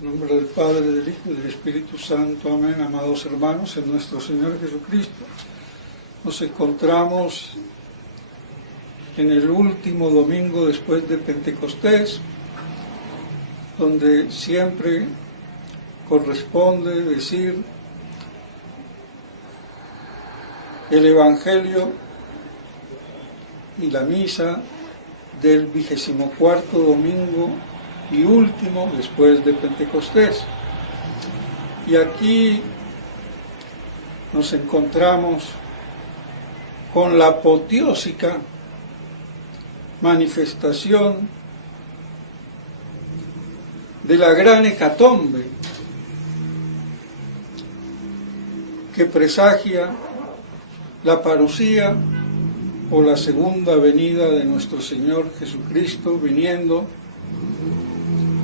En nombre del Padre, del Hijo y del Espíritu Santo. Amén. Amados hermanos, en nuestro Señor Jesucristo, nos encontramos en el último domingo después de Pentecostés, donde siempre corresponde decir el Evangelio y la misa del 24º domingo y último después de Pentecostés. Y aquí nos encontramos con la apoteósica manifestación de la gran hecatombe que presagia la parusía o la segunda venida de nuestro Señor Jesucristo, viniendo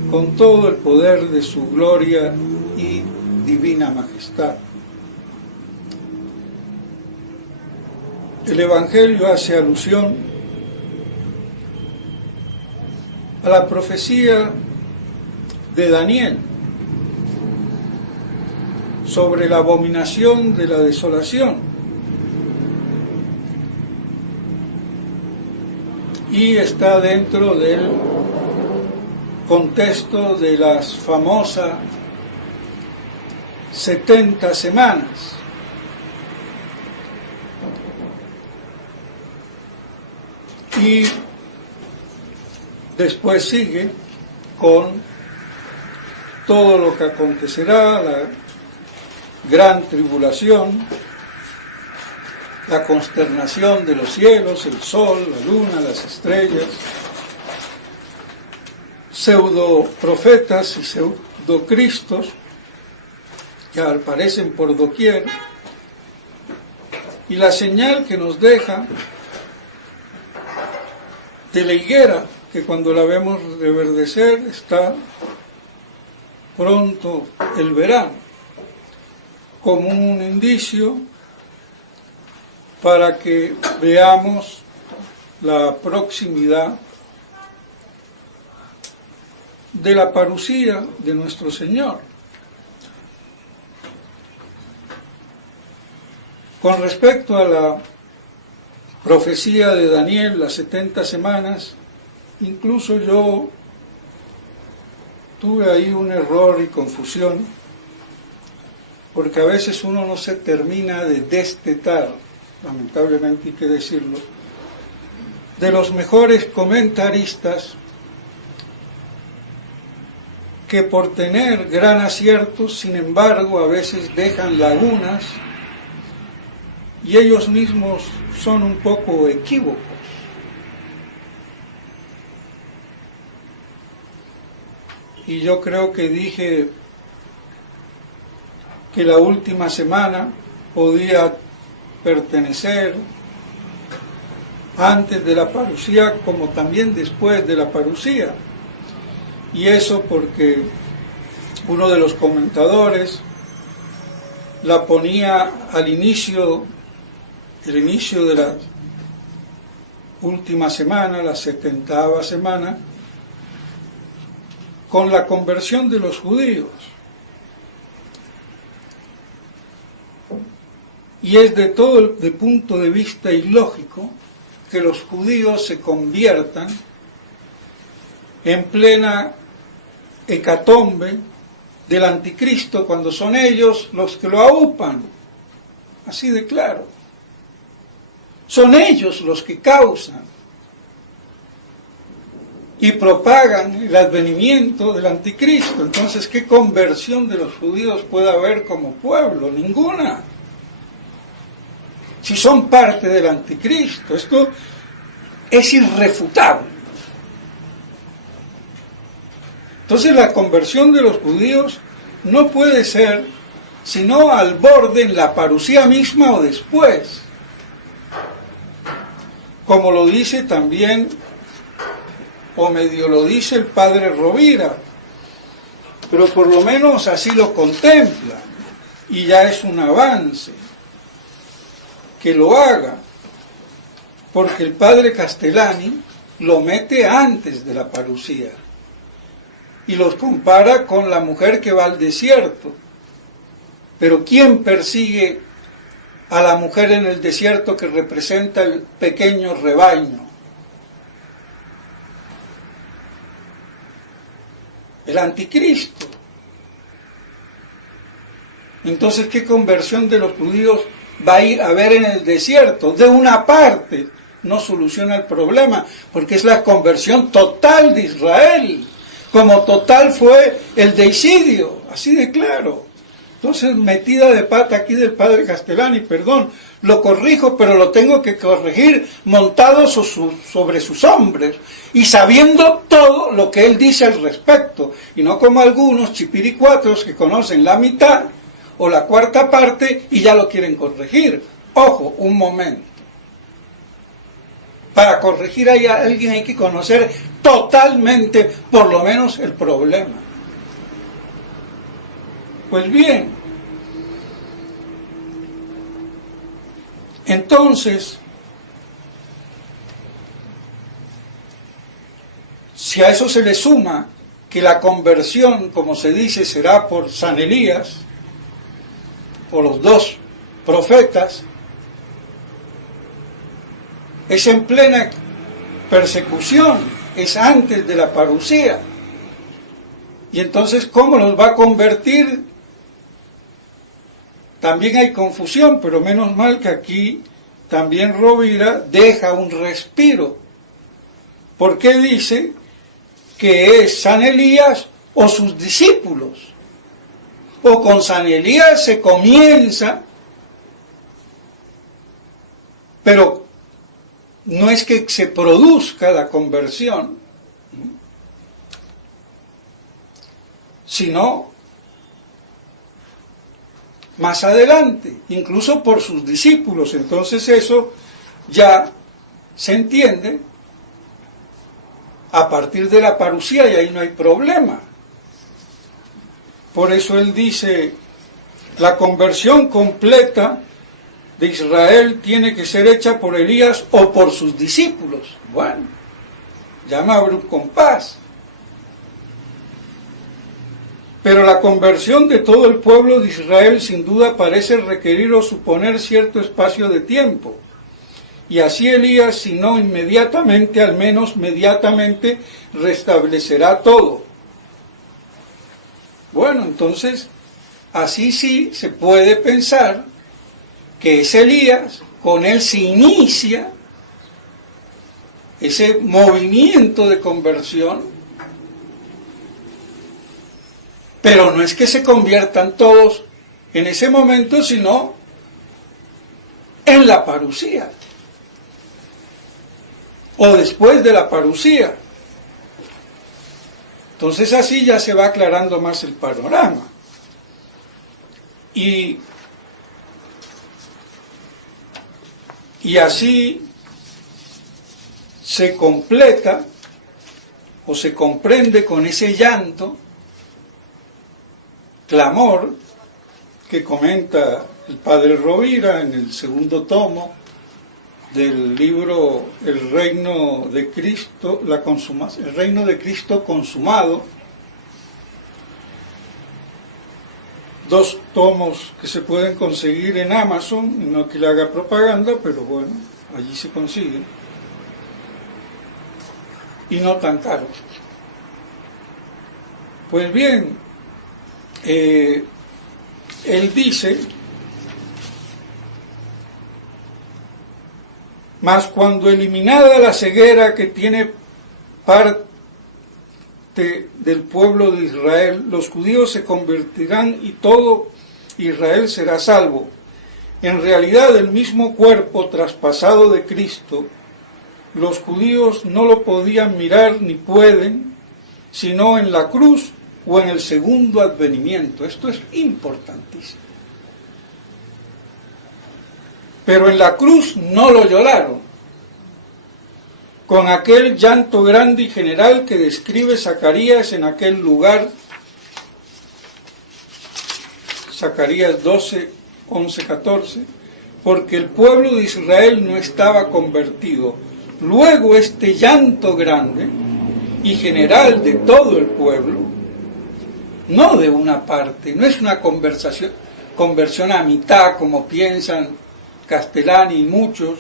con todo el poder de su gloria y divina majestad. El Evangelio hace alusión a la profecía de Daniel sobre la abominación de la desolación, y está dentro del contexto de las famosas 70 semanas. Y después sigue con todo lo que acontecerá, la gran tribulación, la consternación de los cielos, el sol, la luna, las estrellas, pseudoprofetas y pseudocristos que aparecen por doquier, y la señal que nos deja de la higuera, que cuando la vemos reverdecer está pronto el verano, como un indicio para que veamos la proximidad de la parusía de nuestro Señor. Con respecto a la profecía de Daniel, las 70 semanas, incluso yo tuve ahí un error y confusión, porque a veces uno no se termina de destetar, lamentablemente hay que decirlo, de los mejores comentaristas que por tener gran acierto, sin embargo, a veces dejan lagunas y ellos mismos son un poco equívocos. Y yo creo que dije que la última semana podía pertenecer antes de la parusía como también después de la parusía. Y eso porque uno de los comentadores la ponía al inicio, el inicio de la última semana, la 70ª semana, con la conversión de los judíos. Y es de punto de vista ilógico que los judíos se conviertan en plena hecatombe del anticristo cuando son ellos los que lo aupan, así de claro. Son ellos los que causan y propagan el advenimiento del anticristo. Entonces, ¿qué conversión de los judíos puede haber como pueblo? Ninguna. Si son parte del anticristo, esto es irrefutable. Entonces la conversión de los judíos no puede ser sino al borde en la parusía misma o después, como lo dice también, o medio lo dice el padre Rovira, pero por lo menos así lo contempla, y ya es un avance que lo haga, porque el padre Castellani lo mete antes de la parusía. y los compara con la mujer que va al desierto. Pero ¿quién persigue a la mujer en el desierto que representa el pequeño rebaño? El anticristo. Entonces, ¿qué conversión de los judíos va a ir a ver en el desierto? De una parte no soluciona el problema, porque es la conversión total de Israel, como total fue el deicidio, así de claro. Entonces, metida de pata aquí del padre Castellani, perdón, lo corrijo, pero lo tengo que corregir montado sobre sus hombres y sabiendo todo lo que él dice al respecto, y no como algunos chipiricuatros que conocen la mitad o la cuarta parte y ya lo quieren corregir. Ojo, un momento. Para corregir a alguien hay que conocer totalmente, por lo menos, el problema. Pues bien, entonces, si a eso se le suma que la conversión, como se dice, será por San Elías, por los dos profetas, es en plena persecución, es antes de la parucía. Y entonces, ¿cómo los va a convertir? También hay confusión, pero menos mal que aquí también Rovira deja un respiro, porque dice que es San Elías o sus discípulos, o con San Elías se comienza, pero no es que se produzca la conversión, sino más adelante, incluso por sus discípulos. Entonces eso ya se entiende a partir de la parucía y ahí no hay problema. Por eso él dice, la conversión completa de Israel tiene que ser hecha por Elías o por sus discípulos. Bueno, ya me abre un compás. Pero la conversión de todo el pueblo de Israel sin duda parece requerir o suponer cierto espacio de tiempo. Y así Elías, si no inmediatamente, al menos mediatamente, restablecerá todo. Bueno, entonces, así sí se puede pensar que es Elías, con él se inicia ese movimiento de conversión, pero no es que se conviertan todos en ese momento, sino en la parucía, o después de la parucía. Entonces así ya se va aclarando más el panorama. Y así se completa o se comprende con ese llanto, clamor, que comenta el padre Rovira en el segundo tomo del libro El reino de Cristo, el reino de Cristo consumado, 2 tomos que se pueden conseguir en Amazon, no que le haga propaganda, pero bueno, allí se consiguen, y no tan caros. Pues bien, él dice, mas cuando eliminada la ceguera que tiene parte del pueblo de Israel, los judíos se convertirán y todo Israel será salvo. En realidad, el mismo cuerpo traspasado de Cristo, los judíos no lo podían mirar ni pueden, sino en la cruz o en el segundo advenimiento. Esto es importantísimo. Pero en la cruz no lo lloraron, con aquel llanto grande y general que describe Zacarías en aquel lugar, Zacarías 12, 11, 14, porque el pueblo de Israel no estaba convertido. Luego este llanto grande y general de todo el pueblo no de una parte, no es una conversión a mitad como piensan Castellani y muchos,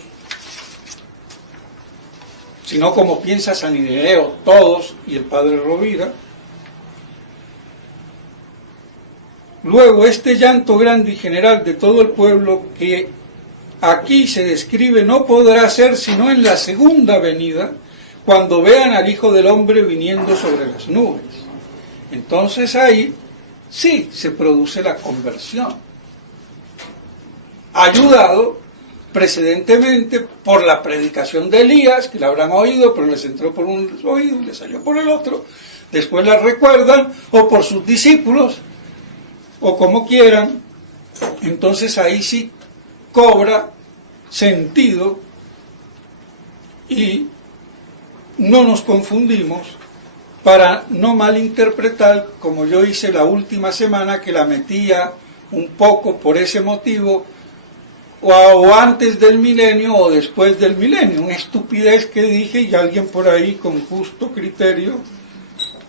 sino como piensa San Ireneo, todos, y el padre Rovira. Luego, este llanto grande y general de todo el pueblo que aquí se describe no podrá ser sino en la segunda venida, cuando vean al Hijo del Hombre viniendo sobre las nubes. Entonces ahí sí se produce la conversión, ayudado precedentemente por la predicación de Elías, que la habrán oído, pero les entró por un oído y les salió por el otro, después la recuerdan, o por sus discípulos, o como quieran. Entonces ahí sí cobra sentido y no nos confundimos para no malinterpretar, como yo hice la última semana, que la metía un poco por ese motivo, o antes del milenio o después del milenio, una estupidez que dije, y alguien por ahí con justo criterio,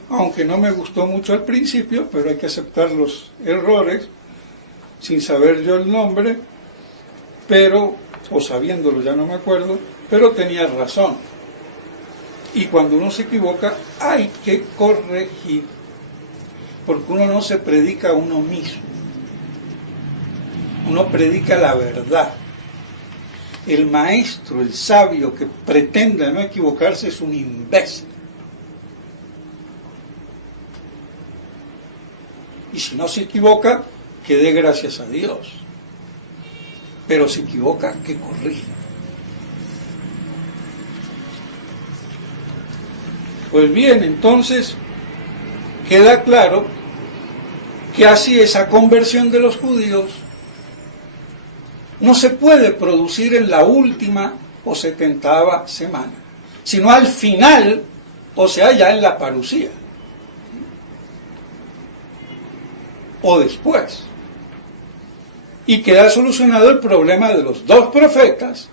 aunque no me gustó mucho al principio, pero hay que aceptar los errores, sin saber yo el nombre, pero, o sabiéndolo ya no me acuerdo, pero tenía razón. Y cuando uno se equivoca hay que corregir, porque uno no se predica a uno mismo, uno predica la verdad. El maestro, el sabio que pretenda no equivocarse es un imbécil. Y si no se equivoca, que dé gracias a Dios. Pero si equivoca, que corrija. Pues bien, entonces queda claro que así esa conversión de los judíos no se puede producir en la última o 70ª semana, sino al final, o sea, ya en la parusía, o después. Y queda solucionado el problema de los dos profetas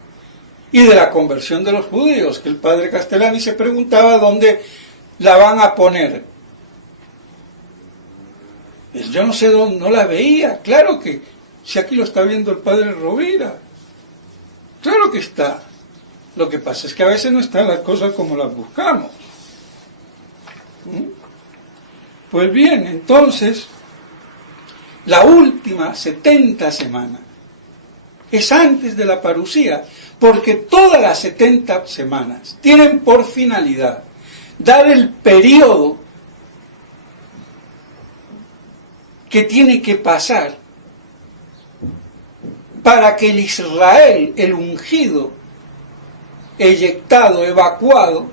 y de la conversión de los judíos, que el padre Castellani se preguntaba dónde la van a poner. Pues yo no sé dónde, no la veía. Claro que, si aquí lo está viendo el padre Rovira, claro que está. Lo que pasa es que a veces no están las cosas como las buscamos. Pues bien, entonces, la última 70 semanas es antes de la parusía, porque todas las 70 semanas tienen por finalidad dar el periodo que tiene que pasar para que el Israel, el ungido, eyectado, evacuado,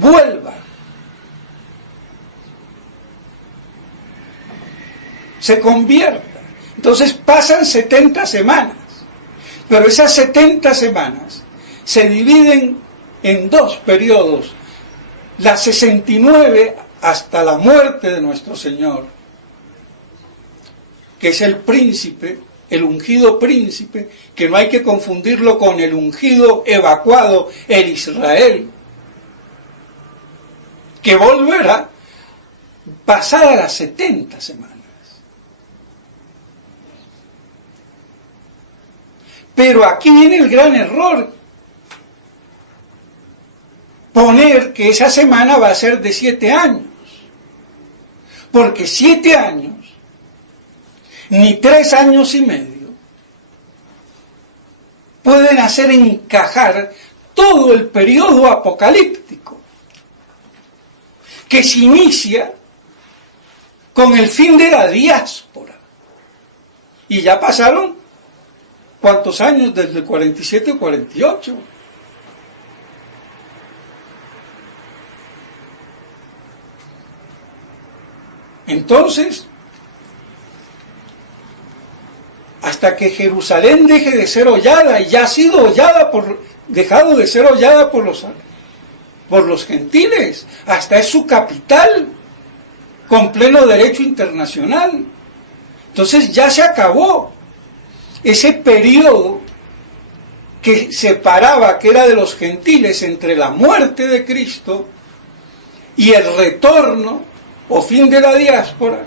vuelva, se convierta. Entonces pasan 70 semanas, pero esas 70 semanas se dividen en dos periodos, la 69 hasta la muerte de nuestro Señor, que es el príncipe, el ungido príncipe, que no hay que confundirlo con el ungido evacuado, el Israel, que volverá pasada las 70 semanas. Pero aquí viene el gran error, poner que esa semana va a ser de 7 años, porque 7 años, ni 3 años y medio, pueden hacer encajar todo el periodo apocalíptico, que se inicia con el fin de la diáspora. Y ya pasaron, ¿cuántos años? Desde el 47 o 48. Entonces, hasta que Jerusalén deje de ser hollada, y ya ha sido hollada dejado de ser hollada por los gentiles, hasta es su capital, con pleno derecho internacional. Entonces ya se acabó ese periodo que separaba, que era de los gentiles, entre la muerte de Cristo y el retorno o fin de la diáspora,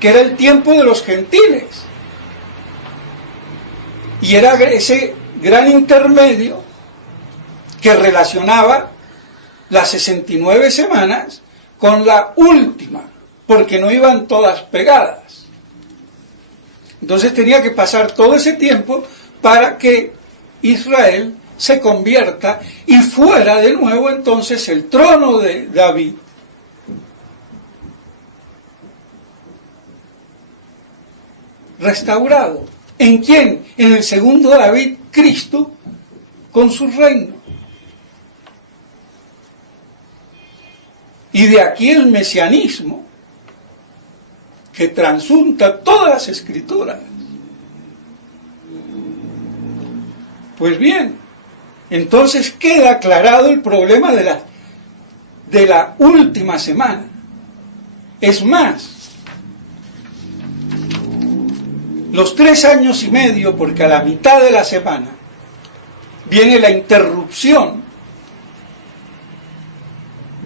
que era el tiempo de los gentiles. Y era ese gran intermedio que relacionaba las 69 semanas con la última, porque no iban todas pegadas. Entonces tenía que pasar todo ese tiempo para que Israel se convierta y fuera de nuevo entonces el trono de David. Restaurado. ¿En quién? En el segundo David, Cristo, con su reino. Y de aquí el mesianismo, que transunta todas las escrituras. Pues bien, entonces queda aclarado el problema de la última semana. Es más, los 3 años y medio, porque a la mitad de la semana viene la interrupción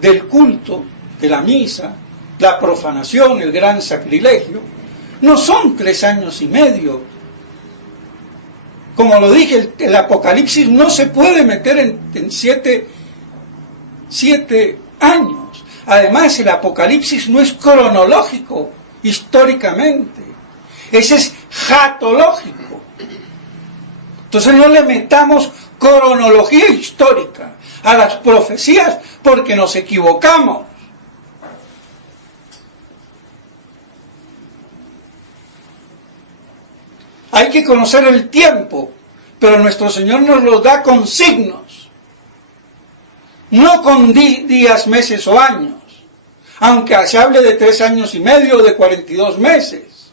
del culto, de la misa, la profanación, el gran sacrilegio, no son 3 años y medio. Como lo dije, el Apocalipsis no se puede meter en 7 años. Además, el Apocalipsis no es cronológico, históricamente. Ese es jatológico. Entonces no le metamos cronología histórica a las profecías porque nos equivocamos. Hay que conocer el tiempo, pero nuestro Señor nos lo da con signos, no con días, meses o años, aunque se hable de 3 años y medio o de 42 meses.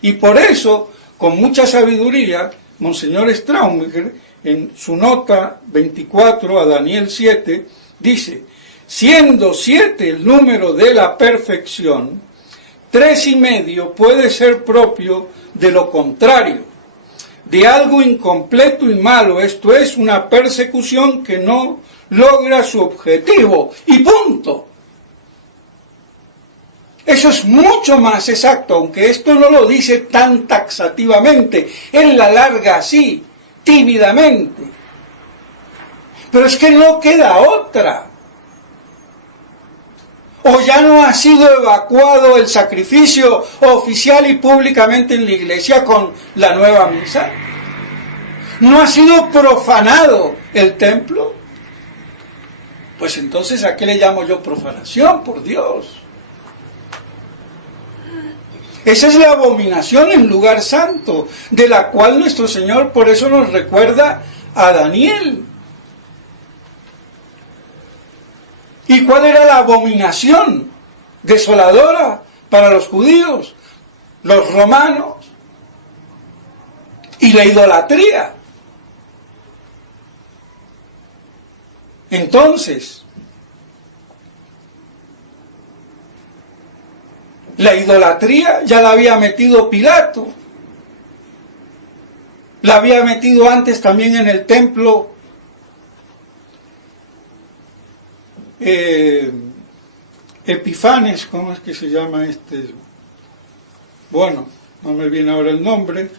Y por eso, con mucha sabiduría, Monseñor Straubinger, en su nota 24 a Daniel 7, dice: siendo 7 el número de la perfección, 3 y medio puede ser propio de lo contrario, de algo incompleto y malo, esto es, una persecución que no logra su objetivo, y punto. Eso es mucho más exacto, aunque esto no lo dice tan taxativamente, él la larga así, tímidamente. Pero es que no queda otra. ¿O ya no ha sido evacuado el sacrificio oficial y públicamente en la iglesia con la nueva misa? ¿No ha sido profanado el templo? Pues entonces, ¿a qué le llamo yo profanación, por Dios? Esa es la abominación en lugar santo, de la cual nuestro Señor por eso nos recuerda a Daniel. ¿Y cuál era la abominación desoladora para los judíos, los romanos? Y la idolatría. Entonces, la idolatría ya la había metido Pilato, la había metido antes también en el templo Epifanes, ¿cómo es que se llama este? Bueno, no me viene ahora el nombre,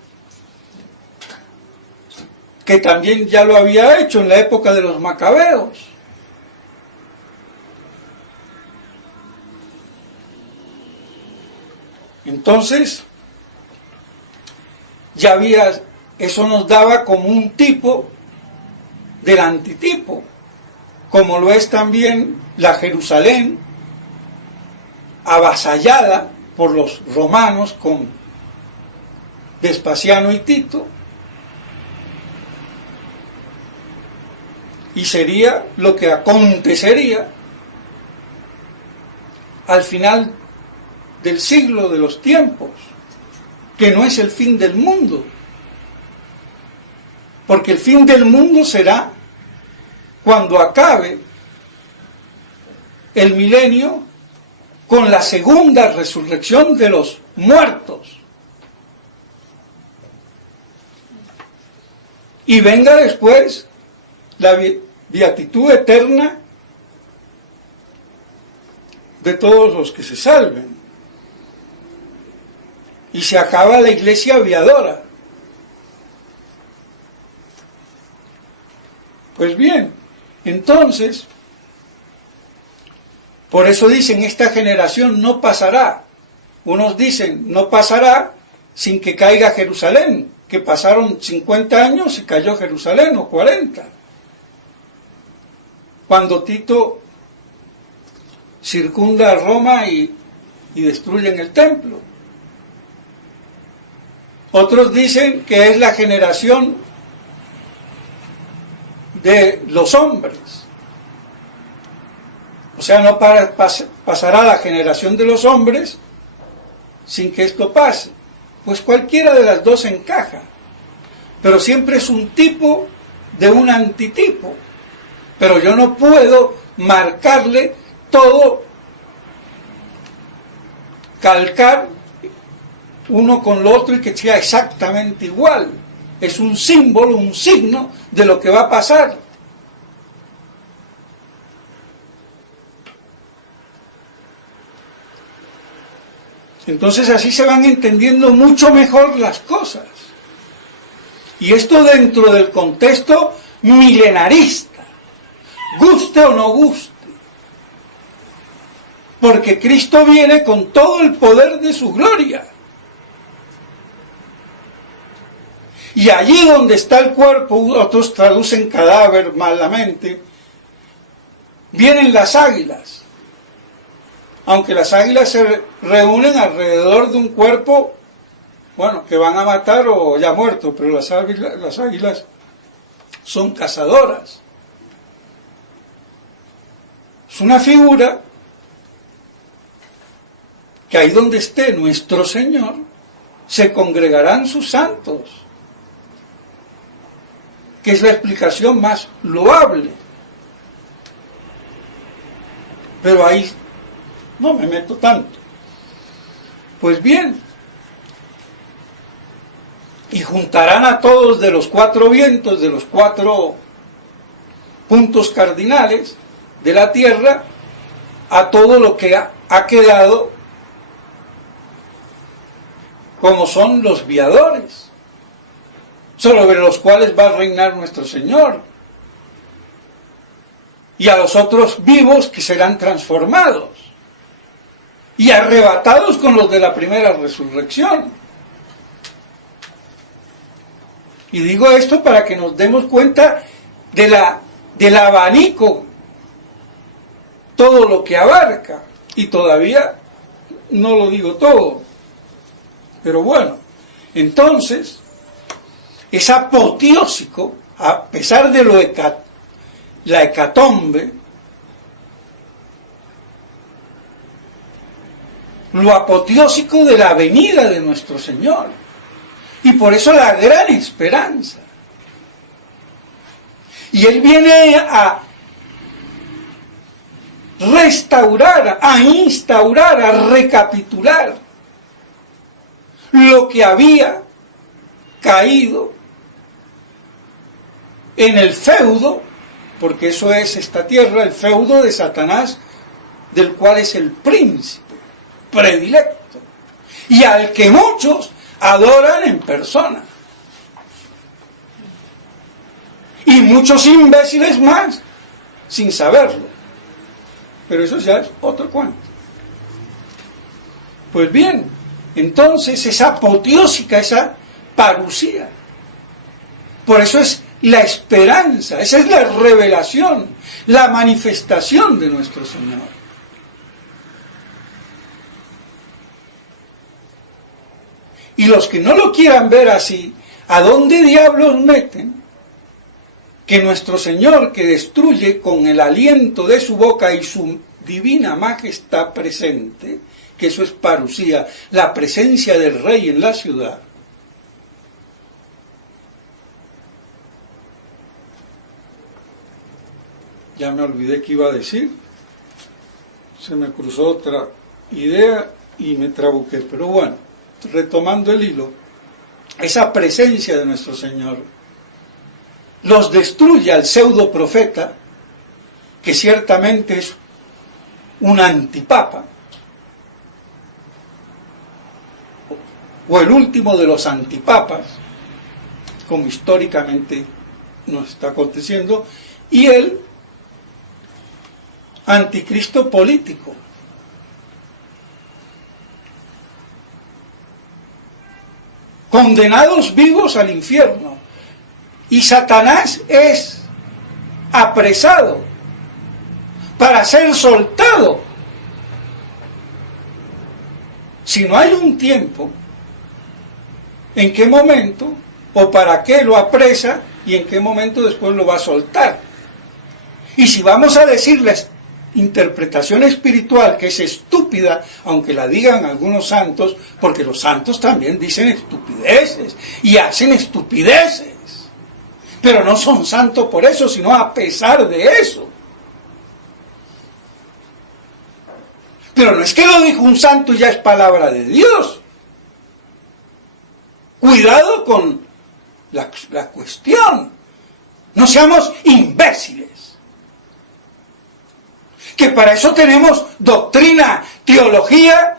que también ya lo había hecho en la época de los macabeos. Entonces, ya había, eso nos daba como un tipo del antitipo, como lo es también la Jerusalén, avasallada por los romanos con Vespasiano y Tito, y sería lo que acontecería al final del siglo de los tiempos, que no es el fin del mundo, porque el fin del mundo será cuando acabe el milenio con la segunda resurrección de los muertos y venga después la beatitud eterna de todos los que se salven. Y se acaba la iglesia aviadora. Pues bien, entonces, por eso dicen, esta generación no pasará. Unos dicen, no pasará sin que caiga Jerusalén, que pasaron 50 años y cayó Jerusalén, o 40. Cuando Tito circunda a Roma y destruyen el templo. Otros dicen que es la generación de los hombres. O sea, no pasará la generación de los hombres sin que esto pase. Pues cualquiera de las dos encaja. Pero siempre es un tipo de un antitipo. Pero yo no puedo marcarle todo, calcar uno con lo otro y que sea exactamente igual. Es un símbolo, un signo de lo que va a pasar. Entonces así se van entendiendo mucho mejor las cosas. Y esto dentro del contexto milenarista, guste o no guste. Porque Cristo viene con todo el poder de su gloria. Y allí donde está el cuerpo, otros traducen cadáver malamente, vienen las águilas. Aunque las águilas se reúnen alrededor de un cuerpo, bueno, que van a matar o ya muerto, pero las águilas son cazadoras. Es una figura que ahí donde esté nuestro Señor, se congregarán sus santos, que es la explicación más loable. Pero ahí no me meto tanto. Pues bien, y juntarán a todos de los 4 vientos, de los 4 puntos cardinales de la tierra, a todo lo que ha quedado, como son los viadores, sobre los cuales va a reinar nuestro Señor, y a los otros vivos que serán transformados y arrebatados con los de la primera resurrección. Y digo esto para que nos demos cuenta del abanico, todo lo que abarca, y todavía no lo digo todo. Pero bueno, entonces, es apoteósico, a pesar de la hecatombe, lo apoteósico de la venida de nuestro Señor. Y por eso la gran esperanza. Y Él viene a restaurar, a instaurar, a recapitular lo que había caído en el feudo, porque eso es esta tierra, el feudo de Satanás, del cual es el príncipe predilecto, y al que muchos adoran en persona. Y muchos imbéciles más, sin saberlo. Pero eso ya es otro cuento. Pues bien, entonces es apoteósica esa parusía. Por eso es la esperanza, esa es la revelación, la manifestación de nuestro Señor. Y los que no lo quieran ver así, ¿a dónde diablos meten que nuestro Señor, que destruye con el aliento de su boca y su divina majestad presente, que eso es parusía, la presencia del Rey en la ciudad, ya me olvidé qué iba a decir, se me cruzó otra idea y me trabuqué, pero bueno, retomando el hilo, esa presencia de nuestro Señor los destruye al pseudo profeta, que ciertamente es un antipapa, o el último de los antipapas, como históricamente nos está aconteciendo, y el anticristo político. Condenados vivos al infierno. Y Satanás es apresado para ser soltado. Si no hay un tiempo, ¿en qué momento o para qué lo apresa y en qué momento después lo va a soltar? Y si vamos a decir la interpretación espiritual, que es estúpida, aunque la digan algunos santos, porque los santos también dicen estupideces y hacen estupideces, pero no son santos por eso, sino a pesar de eso. Pero no es que lo dijo un santo y ya es palabra de Dios. Cuidado con la cuestión. No seamos imbéciles. Que para eso tenemos doctrina, teología.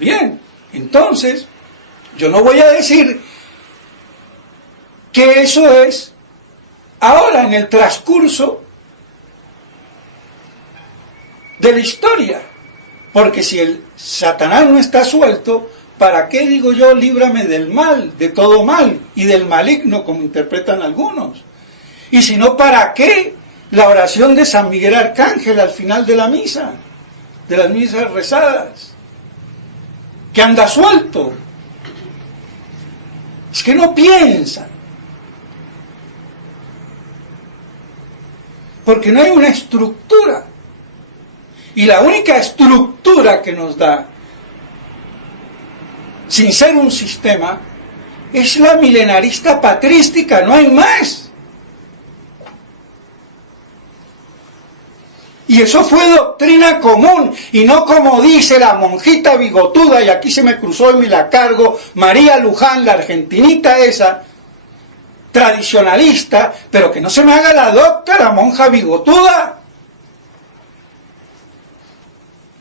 Bien, entonces, yo no voy a decir que eso es ahora en el transcurso de la historia, porque si el Satanás no está suelto, ¿para qué digo yo líbrame del mal, de todo mal y del maligno, como interpretan algunos? Y si no, ¿para qué la oración de San Miguel Arcángel al final de la misa, de las misas rezadas, que anda suelto? Es que no piensan, porque no hay una estructura. Y la única estructura que nos da, sin ser un sistema, es la milenarista patrística, no hay más. Y eso fue doctrina común, y no como dice la monjita bigotuda, y aquí se me cruzó y me la cargo, María Luján, la argentinita esa, tradicionalista, pero que no se me haga la docta, la monja bigotuda,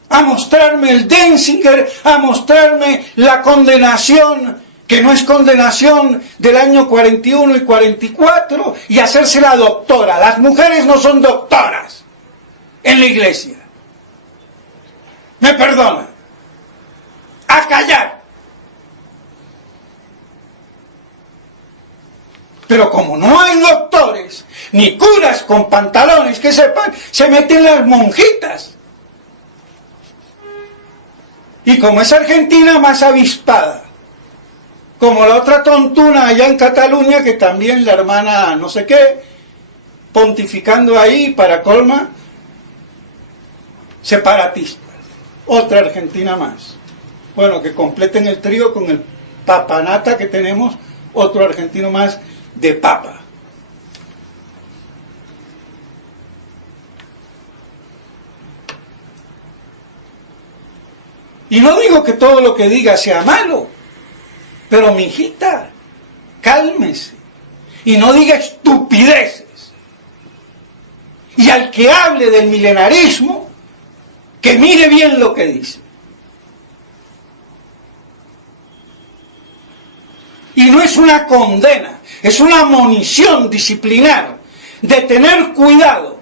a mostrarme el Denzinger, a mostrarme la condenación, que no es condenación del año 41 y 44, y hacerse la doctora. Las mujeres no son doctoras en la iglesia. ¿Me perdona? A callar. Pero como no hay doctores, ni curas con pantalones que sepan, se meten las monjitas. Y como es Argentina, más avispada. Como la otra tontuna allá en Cataluña, que también la hermana no sé qué, pontificando ahí para colma, separatistas. Otra Argentina más. Bueno, que completen el trío con el papanata que tenemos, otro argentino más de papa. Y no digo que todo lo que diga sea malo, pero mi hijita, cálmese y no diga estupideces. Y al que hable del milenarismo, que mire bien lo que dice. Y no es una condena, es una admonición disciplinar de tener cuidado.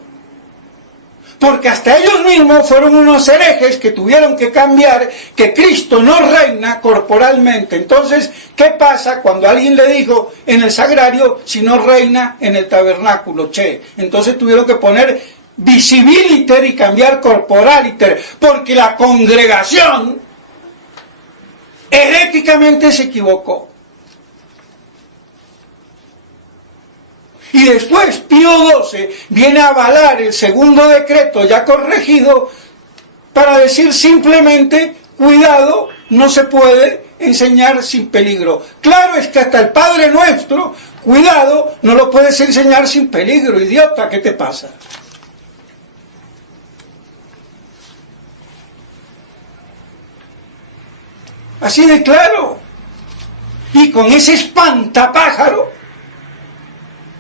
Porque hasta ellos mismos fueron unos herejes que tuvieron que cambiar, que Cristo no reina corporalmente. Entonces, ¿qué pasa cuando alguien le dijo en el sagrario, si no reina en el tabernáculo? Entonces tuvieron que poner visibiliter y cambiar corporaliter, porque la congregación heréticamente se equivocó. Y después Pío XII viene a avalar el segundo decreto ya corregido para decir simplemente, cuidado, no se puede enseñar sin peligro. Claro es que hasta el Padre Nuestro, cuidado, no lo puedes enseñar sin peligro, idiota, ¿qué te pasa? Así de claro. y con ese espantapájaro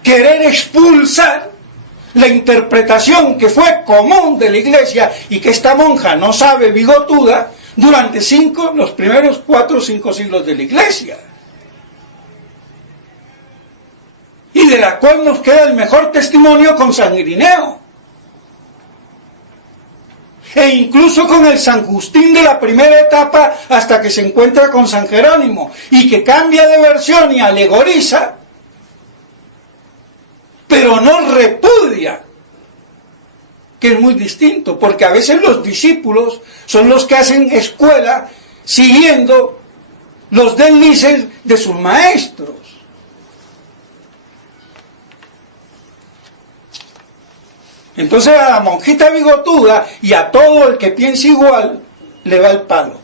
querer expulsar la interpretación que fue común de la Iglesia y que esta monja no sabe, bigotuda, durante los primeros 4 o 5 siglos de la Iglesia. Y de la cual nos queda el mejor testimonio con San Irineo. E incluso con el San Justín de la primera etapa hasta que se encuentra con San Jerónimo, y que cambia de versión y alegoriza, pero no repudia, que es muy distinto, porque a veces los discípulos son los que hacen escuela siguiendo los deslices de sus maestros. Entonces a la monjita bigotuda y a todo el que piense igual le va el palo,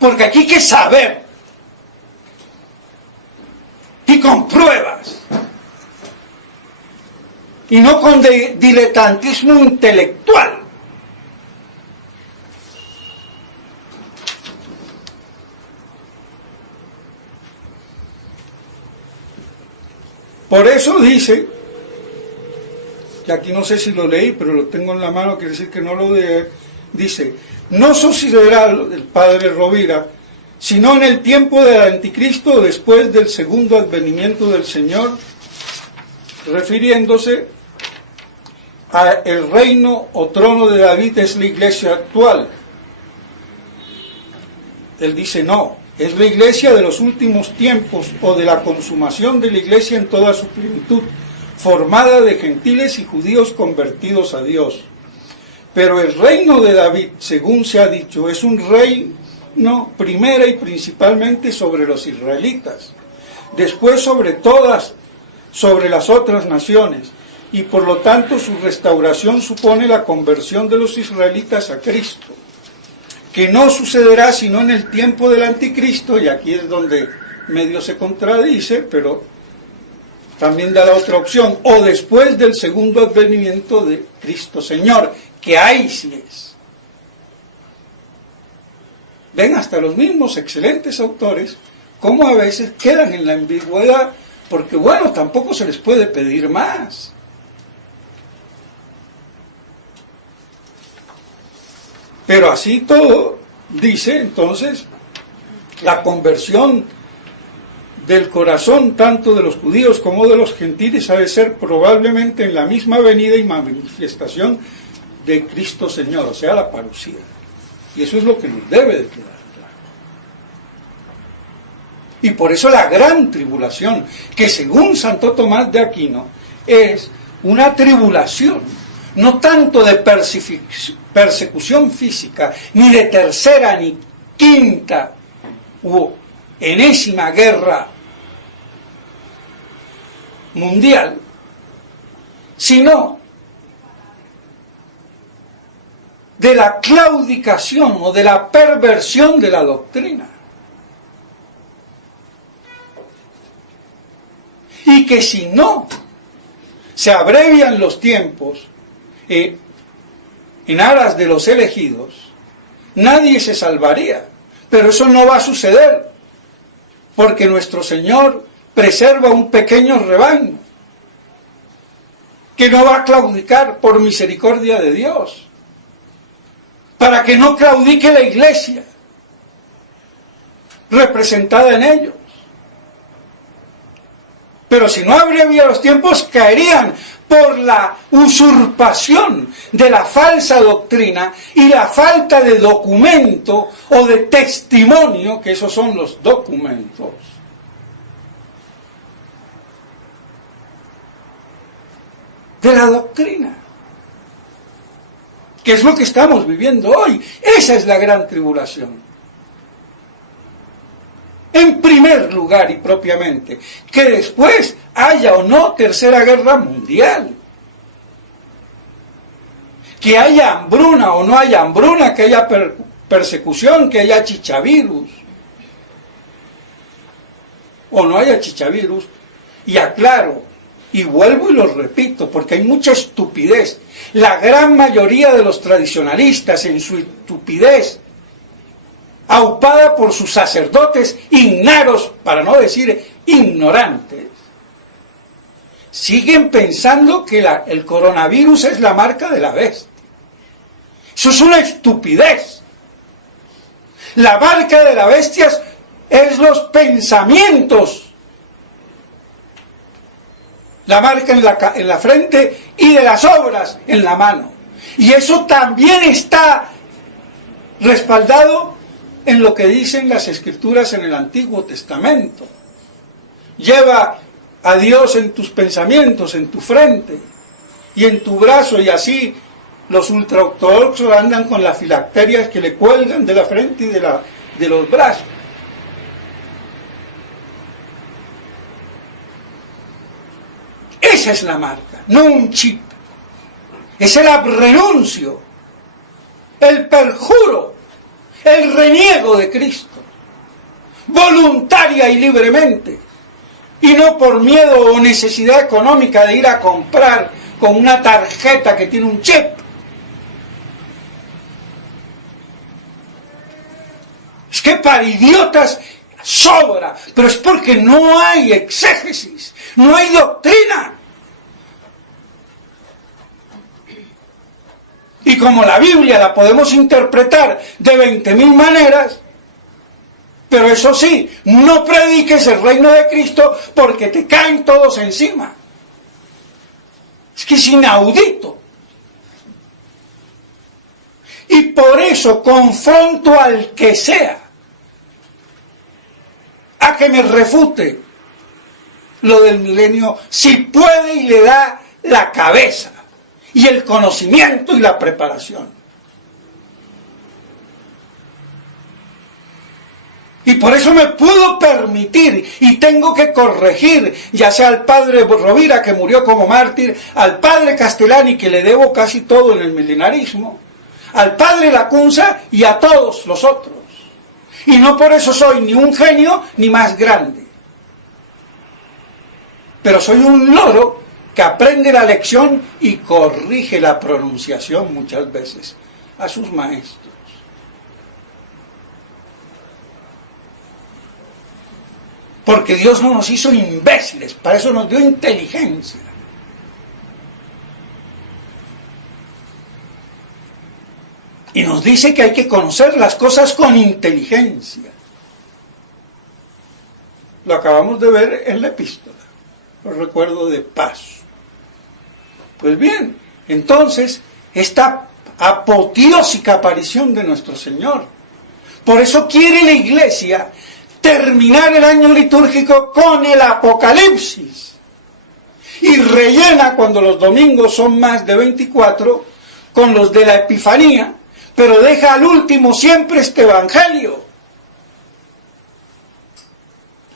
porque aquí hay que saber, y con pruebas, y no con diletantismo intelectual. Por eso dice, que aquí no sé si lo leí, pero lo tengo en la mano, quiere decir que no lo dice, no sucederá el padre Rovira, sino en el tiempo del anticristo, después del segundo advenimiento del Señor, refiriéndose a el reino o trono de David es la iglesia actual. Él dice no, es la iglesia de los últimos tiempos o de la consumación de la iglesia en toda su plenitud, formada de gentiles y judíos convertidos a Dios. Pero el reino de David, según se ha dicho, es un reino primera y principalmente sobre los israelitas, después sobre las otras naciones, y por lo tanto su restauración supone la conversión de los israelitas a Cristo, que no sucederá sino en el tiempo del anticristo, y aquí es donde medio se contradice, pero también da la otra opción, o después del segundo advenimiento de Cristo Señor, que ahí sí es. Ven, hasta los mismos excelentes autores, como a veces quedan en la ambigüedad, porque bueno, tampoco se les puede pedir más. Pero así todo, dice entonces, la conversión del corazón tanto de los judíos como de los gentiles ha de ser probablemente en la misma venida y manifestación de Cristo Señor, o sea, la parusía. Y eso es lo que nos debe de quedar claro. Y por eso la gran tribulación, que según Santo Tomás de Aquino, es una tribulación, no tanto de persecución física, ni de tercera, ni quinta, u enésima guerra mundial, sino de la claudicación o de la perversión de la doctrina. Y que si no se abrevian los tiempos en aras de los elegidos, nadie se salvaría. Pero eso no va a suceder, porque nuestro Señor preserva un pequeño rebaño que no va a claudicar por misericordia de Dios, para que no claudique la iglesia representada en ellos. Pero si no abrevia los tiempos, caerían por la usurpación de la falsa doctrina y la falta de documento o de testimonio, que esos son los documentos, de la doctrina, que es lo que estamos viviendo hoy. Esa es la gran tribulación. En primer lugar y propiamente, que después haya o no tercera guerra mundial, que haya hambruna o no haya hambruna, que haya persecución, que haya chichavirus o no haya chichavirus. Y aclaro, y vuelvo y lo repito, porque hay mucha estupidez. La gran mayoría de los tradicionalistas, en su estupidez, aupada por sus sacerdotes ignaros, para no decir ignorantes, siguen pensando que el coronavirus es la marca de la bestia. Eso es una estupidez. La marca de la bestia es los pensamientos. La marca en la frente y de las obras en la mano. Y eso también está respaldado en lo que dicen las Escrituras en el Antiguo Testamento. Lleva a Dios en tus pensamientos, en tu frente y en tu brazo, y así los ultraortodoxos andan con las filacterias que le cuelgan de la frente y de los brazos. Esa es la marca, no un chip. Es el renuncio, el perjuro, el reniego de Cristo, voluntaria y libremente, y no por miedo o necesidad económica de ir a comprar con una tarjeta que tiene un chip. Es que para idiotas sobra, pero es porque no hay exégesis, no hay doctrina. Y como la Biblia la podemos interpretar de 20.000 maneras, pero eso sí, no prediques el reino de Cristo porque te caen todos encima. Es que es inaudito. Y por eso confronto al que sea a que me refute lo del milenio, si puede y le da la cabeza y el conocimiento y la preparación. Y por eso me puedo permitir y tengo que corregir, ya sea al padre Rovira, que murió como mártir, al padre Castellani, que le debo casi todo en el milenarismo, al padre Lacunza y a todos los otros. Y no por eso soy ni un genio ni más grande. Pero soy un loro que aprende la lección y corrige la pronunciación muchas veces a sus maestros. Porque Dios no nos hizo imbéciles, para eso nos dio inteligencia. Y nos dice que hay que conocer las cosas con inteligencia. Lo acabamos de ver en la epístola, lo recuerdo de paso. Pues bien, entonces, esta apoteósica aparición de nuestro Señor. Por eso quiere la Iglesia terminar el año litúrgico con el Apocalipsis. Y rellena, cuando los domingos son más de 24, con los de la Epifanía, pero deja al último siempre este Evangelio.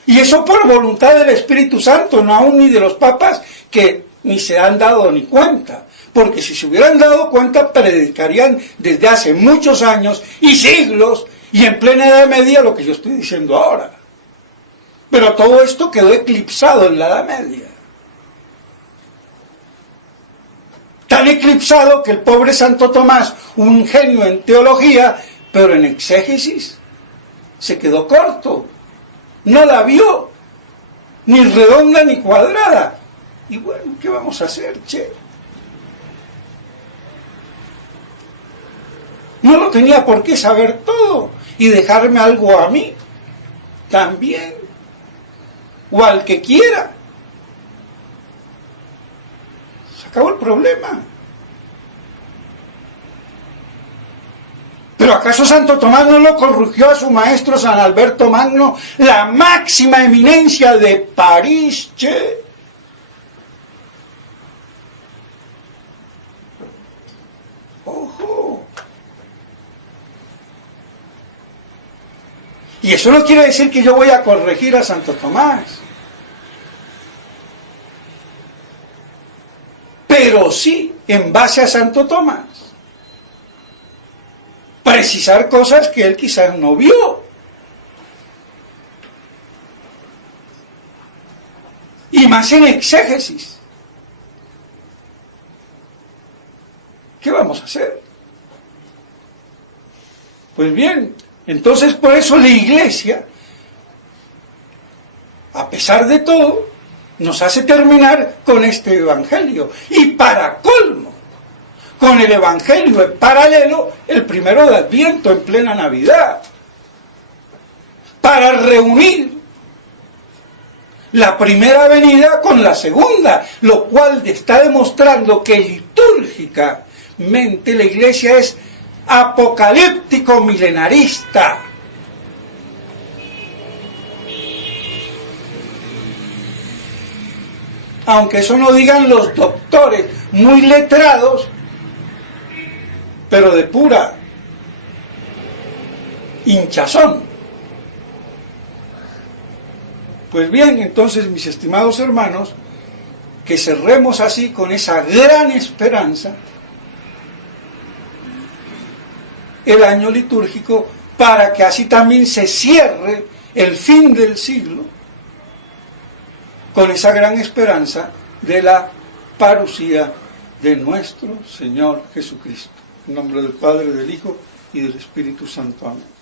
Y eso por voluntad del Espíritu Santo, no aún ni de los papas, que ni se han dado ni cuenta. Porque si se hubieran dado cuenta, predicarían desde hace muchos años y siglos, y en plena Edad Media, lo que yo estoy diciendo ahora. Pero todo esto quedó eclipsado en la Edad Media. Tan eclipsado que el pobre Santo Tomás, un genio en teología, pero en exégesis, se quedó corto. No la vio, ni redonda ni cuadrada. Y bueno, ¿qué vamos a hacer, che? No lo tenía por qué saber todo y dejarme algo a mí también, o al que quiera. Se acabó el problema. ¿Pero acaso Santo Tomás no lo corrigió a su maestro San Alberto Magno, la máxima eminencia de París, che? Ojo. Y eso no quiere decir que yo voy a corregir a Santo Tomás. Pero sí, en base a Santo Tomás, precisar cosas que él quizás no vio. Y más en exégesis. ¿Qué vamos a hacer? Pues bien, Entonces, por eso la Iglesia, a pesar de todo, nos hace terminar con este Evangelio. Y para colmo, con el Evangelio en paralelo, el 1 de Adviento, en plena Navidad, para reunir la primera venida con la segunda, lo cual está demostrando que litúrgicamente la Iglesia es apocalíptico milenarista. Aunque eso no digan los doctores muy letrados, pero de pura hinchazón. Pues bien, entonces, mis estimados hermanos, que cerremos así con esa gran esperanza el año litúrgico, para que así también se cierre el fin del siglo con esa gran esperanza de la parucía de nuestro Señor Jesucristo. En nombre del Padre, del Hijo y del Espíritu Santo. Amén.